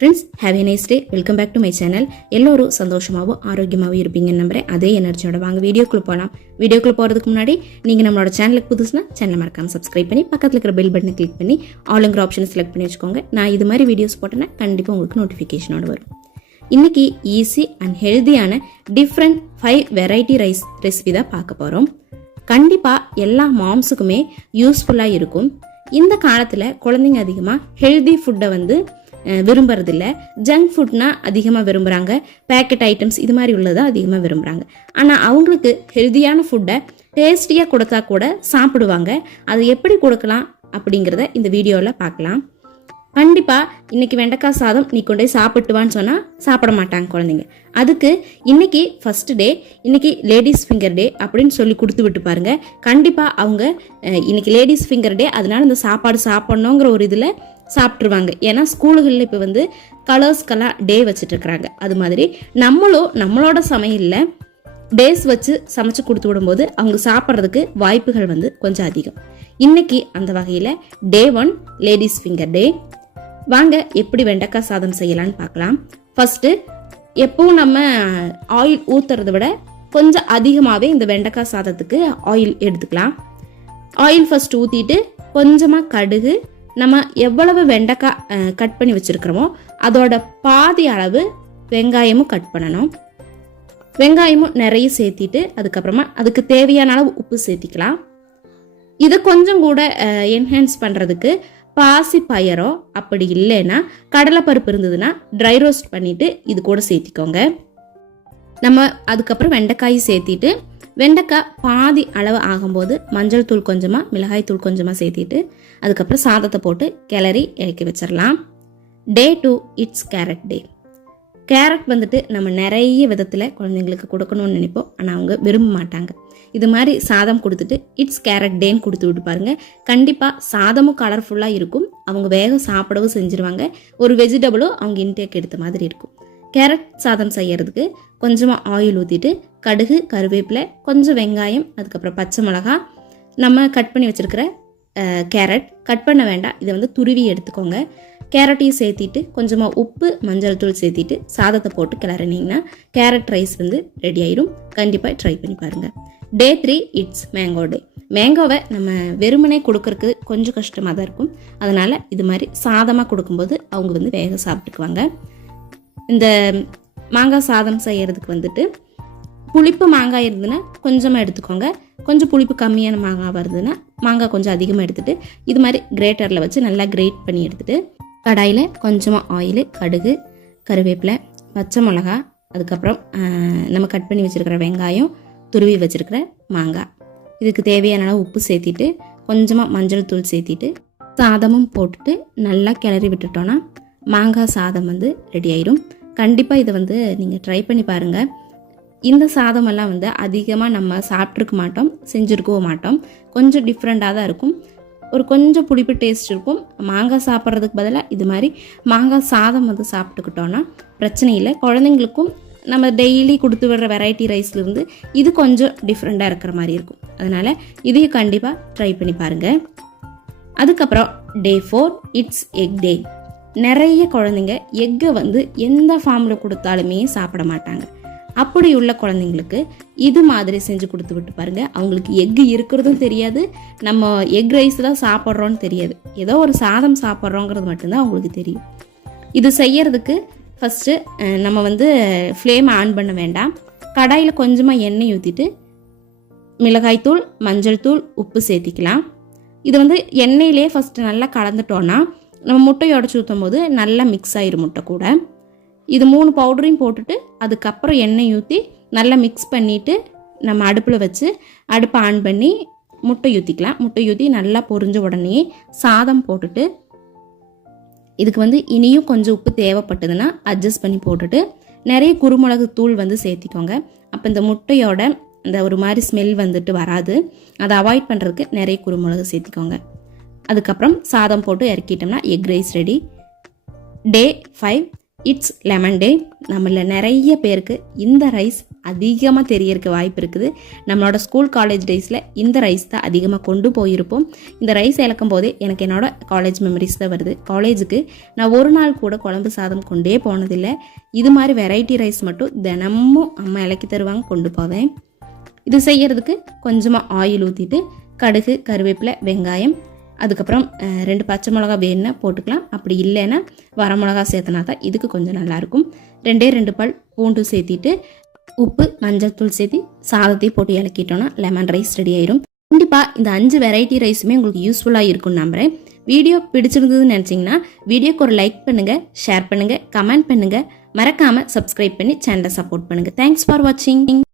Friends, have a nice day. Welcome back to my channel. எல்லோரும் சந்தோஷமாகவும் ஆரோக்கியமாகவும் இருப்பீங்கன்னு நம்புறேன். அதே எனர்ஜியோட வாங்க வீடியோக்குள்ளே போகலாம். வீடியோக்குள்ளே போகிறதுக்கு முன்னாடி நீங்கள் நம்மளோட சேனலுக்கு புதுசுனா சேனலை மறக்காமல் சப்ஸ்கிரைப் பண்ணி பக்கத்தில் இருக்கிற பெல் பட்டனை கிளிக் பண்ணி ஆளுங்கிற ஆப்ஷனை செலக்ட் பண்ணி வச்சுக்கோங்க. நான் இது மாதிரி வீடியோஸ் போட்டேன்னா கண்டிப்பாக உங்களுக்கு நோட்டிஃபிகேஷனோட வரும். இன்றைக்கி ஈஸி அண்ட் ஹெல்த்தியான டிஃப்ரெண்ட் 5 வெரைட்டி ரைஸ் ரெசிபி தான் பார்க்க போகிறோம். கண்டிப்பாக எல்லா மாம்ஸுக்குமே யூஸ்ஃபுல்லாக இருக்கும். இந்த காலத்தில் குழந்தைங்க அதிகமாக ஹெல்தி ஃபுட்டை விரும்புறதில்ல. ஜங்க் ஃபுட்னா அதிகமாக விரும்புகிறாங்க. பேக்கெட் ஐட்டம்ஸ் இது மாதிரி உள்ளதை அதிகமாக விரும்புகிறாங்க. ஆனால் அவங்களுக்கு ஹெல்தியான ஃபுட்டை டேஸ்டியாக கொடுத்தா கூட சாப்பிடுவாங்க. அது எப்படி கொடுக்கலாம் அப்படிங்கிறத இந்த வீடியோவில் பார்க்கலாம். கண்டிப்பாக இன்னைக்கு வெண்டைக்காய் சாதம் நீ கொண்டு போய் சாப்பிட்டுவான்னு சொன்னால் சாப்பிட மாட்டாங்க குழந்தைங்க. அதுக்கு இன்னைக்கு ஃபர்ஸ்ட் டே, இன்னைக்கு லேடிஸ் ஃபிங்கர் டே அப்படின்னு சொல்லி கொடுத்து விட்டு பாருங்க. கண்டிப்பாக அவங்க இன்னைக்கு லேடிஸ் ஃபிங்கர் டே, அதனால இந்த சாப்பாடு சாப்பிடணுங்கிற ஒரு இதில் சாப்பிட்ருவாங்க. ஏன்னா ஸ்கூலுகளில் இப்போ கலர்ஸ்கெல்லாம் டே வச்சுட்டு இருக்கிறாங்க. அது மாதிரி நம்மளோட சமையலில் டேஸ் வச்சு சமைச்சு கொடுத்து விடும்போது அவங்க சாப்பிட்றதுக்கு வாய்ப்புகள் கொஞ்சம் அதிகம். இன்னைக்கு அந்த வகையில் டே 1 லேடிஸ் ஃபிங்கர் டே. வாங்க எப்படி வெண்டைக்காய் சாதம் செய்யலான்னு பார்க்கலாம். ஃபர்ஸ்ட்டு எப்பவும் நம்ம ஆயில் ஊற்றுறத விட கொஞ்சம் அதிகமாகவே இந்த வெண்டைக்காய் சாதத்துக்கு ஆயில் எடுத்துக்கலாம். ஆயில் ஃபர்ஸ்ட் ஊற்றிட்டு கொஞ்சமாக கடுகு, நம்ம எவ்வளவு வெண்டைக்காய் கட் பண்ணி வச்சுருக்கிறோமோ அதோட பாதி அளவு வெங்காயமும் கட் பண்ணணும். வெங்காயமும் நிறைய சேர்த்திட்டு அதுக்கப்புறமா அதுக்கு தேவையான அளவு உப்பு சேர்த்திக்கலாம். இதை கொஞ்சம் கூட என்ஹான்ஸ் பண்ணுறதுக்கு பாசி பயரோ அப்படி இல்லைன்னா கடலைப்பருப்பு இருந்ததுன்னா ட்ரை ரோஸ்ட் பண்ணிவிட்டு இது கூட சேர்த்திக்கோங்க. நம்ம அதுக்கப்புறம் வெண்டைக்காய் சேர்த்திட்டு வெண்டைக்காய் பாதி அளவு ஆகும்போது மஞ்சள் தூள் கொஞ்சமாக, மிளகாய் தூள் கொஞ்சமாக சேர்த்திட்டு அதுக்கப்புறம் சாதத்தை போட்டு கிளறி இறக்கி வச்சிடலாம். டே 2 இட்ஸ் கேரட் டே. கேரட் நம்ம நிறைய விதத்தில் குழந்தைங்களுக்கு கொடுக்கணும்னு நினைப்போம். ஆனால் அவங்க விரும்ப மாட்டாங்க. இது மாதிரி சாதம் கொடுத்துட்டு இட்ஸ் கேரட் டேன்னு கொடுத்து விட்டு பாருங்க. கண்டிப்பாக சாதமும் கலர்ஃபுல்லாக இருக்கும். அவங்க வேகம் சாப்பிடவும் செஞ்சுருவாங்க. ஒரு வெஜிடபிளும் அவங்க இன்டேக் எடுத்த மாதிரி இருக்கும். கேரட் சாதம் செய்யறதுக்கு கொஞ்சமாக ஆயில் ஊற்றிட்டு கடுகு, கருவேப்பிலை, கொஞ்சம் வெங்காயம், அதுக்கப்புறம் பச்சை மிளகா, நம்ம கட் பண்ணி வச்சுருக்கிற கேரட் கட் பண்ண வேண்டாம், இதை துருவி எடுத்துக்கோங்க. கேரட்டையும் சேர்த்திட்டு கொஞ்சமாக உப்பு, மஞ்சள் தூள் சேர்த்திட்டு சாதத்தை போட்டு கிளறினீங்கன்னா கேரட் ரைஸ் ரெடி ஆயிடும். கண்டிப்பாக ட்ரை பண்ணி பாருங்கள். டே 3 இட்ஸ் மேங்கோ டே. மேங்கோவை நம்ம வெறுமனே கொடுக்கறதுக்கு கொஞ்சம் கஷ்டமாக தான் இருக்கும். அதனால் இது மாதிரி சாதமாக கொடுக்கும்போது அவங்க வேக சாப்பிட்டுக்குவாங்க. இந்த மாங்காய் சாதம் செய்யறதுக்கு புளிப்பு மாங்காய் இருந்ததுன்னா கொஞ்சமாக எடுத்துக்கோங்க. கொஞ்சம் புளிப்பு கம்மியான மாங்காய் வருதுன்னா மாங்காய் கொஞ்சம் அதிகமாக எடுத்துகிட்டு இது மாதிரி கிரேட்டரில் வச்சு நல்லா கிரேட் பண்ணி எடுத்துகிட்டு கடாயில் கொஞ்சமாக ஆயில், கடுகு, கருவேப்பிலை, பச்சை மிளகா, அதுக்கப்புறம் நம்ம கட் பண்ணி வச்சுருக்கிற வெங்காயம், துருவி வச்சுருக்கிற மாங்காய், இதுக்கு தேவையான அளவு உப்பு சேர்த்திட்டு கொஞ்சமாக மஞ்சள் தூள் சேர்த்திட்டு சாதமும் போட்டுட்டு நல்லா கிளறி விட்டுட்டோன்னா மாங்காய் சாதம் ரெடி ஆயிடும். கண்டிப்பாக இதை நீங்கள் ட்ரை பண்ணி பாருங்கள். இந்த சாதமெல்லாம் அதிகமாக நம்ம சாப்பிட்ருக்க மாட்டோம், செஞ்சுருக்கவும் மாட்டோம். கொஞ்சம் டிஃப்ரெண்ட்டாக தான் இருக்கும். ஒரு கொஞ்சம் புளிப்பு டேஸ்ட் இருக்கும். மாங்காய் சாப்பிட்றதுக்கு பதிலாக இது மாதிரி மாங்காய் சாதம் சாப்பிட்டுக்கிட்டோன்னா பிரச்சனை இல்லை. குழந்தைங்களுக்கும் நம்ம டெய்லி கொடுத்து விடுற வெரைட்டி ரைஸ்லேருந்து இது கொஞ்சம் டிஃப்ரெண்ட்டாக இருக்கிற மாதிரி இருக்கும். அதனால் இதையும் கண்டிப்பாக ட்ரை பண்ணி பாருங்கள். அதுக்கப்புறம் டே 4 இட்ஸ் எக் டே. நிறைய குழந்தைங்க எக்கை எந்த ஃபார்மில் கொடுத்தாலுமே சாப்பிட மாட்டாங்க. அப்படி உள்ள குழந்தைங்களுக்கு இது மாதிரி செஞ்சு கொடுத்து விட்டு பாருங்க. அவங்களுக்கு எக்கு இருக்கிறதும் தெரியாது, நம்ம எக் ரைஸ் தான் சாப்பிட்றோன்னு தெரியாது. ஏதோ ஒரு சாதம் சாப்பிட்றோங்கிறது மட்டும்தான் அவங்களுக்கு தெரியும். இது செய்யறதுக்கு ஃபஸ்ட்டு நம்ம ஃப்ளேம் ஆன் பண்ண வேண்டாம். கடாயில் கொஞ்சமாக எண்ணெய் ஊற்றிட்டு மிளகாய் தூள், மஞ்சள் தூள், உப்பு சேர்த்திக்கலாம். இது எண்ணெயிலே ஃபஸ்ட்டு நல்லா கலந்துட்டோன்னா நம்ம முட்டையை உடச்சி ஊற்றும் போது நல்லா மிக்ஸ் ஆயிரும் முட்டை கூட. இது 3 பவுடரையும் போட்டுட்டு அதுக்கப்புறம் எண்ணெய் ஊற்றி நல்லா மிக்ஸ் பண்ணிவிட்டு நம்ம அடுப்பில் வச்சு அடுப்பை ஆன் பண்ணி முட்டை ஊற்றிக்கலாம். முட்டை ஊற்றி நல்லா பொரிஞ்ச உடனே சாதம் போட்டுட்டு இதுக்கு இனியும் கொஞ்சம் உப்பு தேவைப்பட்டதுன்னா அட்ஜஸ்ட் பண்ணி போட்டுட்டு நிறைய குருமிளகு தூள் சேர்த்திக்கோங்க. அப்போ இந்த முட்டையோட இந்த ஒரு மாதிரி ஸ்மெல் வராது. அதை அவாய்ட் பண்ணுறதுக்கு நிறைய குருமிளகு சேர்த்திக்கோங்க. அதுக்கப்புறம் சாதம் போட்டு இறக்கிட்டோம்னா egg rice ready. Day 5 it's lemon day. நம்மள நிறைய பேருக்கு இந்த ரைஸ் அதிகமாக தெரியறதுக்கு வாய்ப்பு இருக்குது. நம்மளோட ஸ்கூல் காலேஜ் டேஸில் இந்த ரைஸ் தான் அதிகமாக கொண்டு போயிருப்போம். இந்த ரைஸ் இழக்கும் போதே எனக்கு என்னோட காலேஜ் மெமரிஸ் தான் வருது. காலேஜுக்கு நான் ஒரு நாள் கூட குழம்பு சாதம் கொண்டே போனதில்லை. இது மாதிரி வெரைட்டி ரைஸ் மட்டும் தினமும் அம்மா இலக்கி தருவாங்க, கொண்டு போவேன். இது செய்யறதுக்கு கொஞ்சமாக ஆயில் ஊற்றிட்டு கடுகு, கருவேப்பிலை, வெங்காயம், அதுக்கப்புறம் 2 பச்சை மிளகா வேணுன்னா போட்டுக்கலாம். அப்படி இல்லைன்னா வரமிளகா சேர்த்தனா தான் இதுக்கு கொஞ்சம் நல்லாயிருக்கும். 2 பல் பூண்டு சேர்த்திட்டு உப்பு, மஞ்சள்தூள் சேர்த்து சாதத்தையும் போட்டு இலக்கிட்டோன்னா லெமன் ரைஸ் ரெடி ஆயிரும். கண்டிப்பாக இந்த 5 வெரைட்டி ரைஸுமே உங்களுக்கு யூஸ்ஃபுல்லாக இருக்கும்னு நம்புகிறேன். வீடியோ பிடிச்சிருந்ததுன்னு நினச்சிங்கன்னா வீடியோக்கு ஒரு லைக் பண்ணுங்கள், ஷேர் பண்ணுங்கள், கமெண்ட் பண்ணுங்கள், மறக்காமல் சப்ஸ்கிரைப் பண்ணி சேனலை சப்போர்ட் பண்ணுங்கள். தேங்க்ஸ் ஃபார் வாட்சிங்.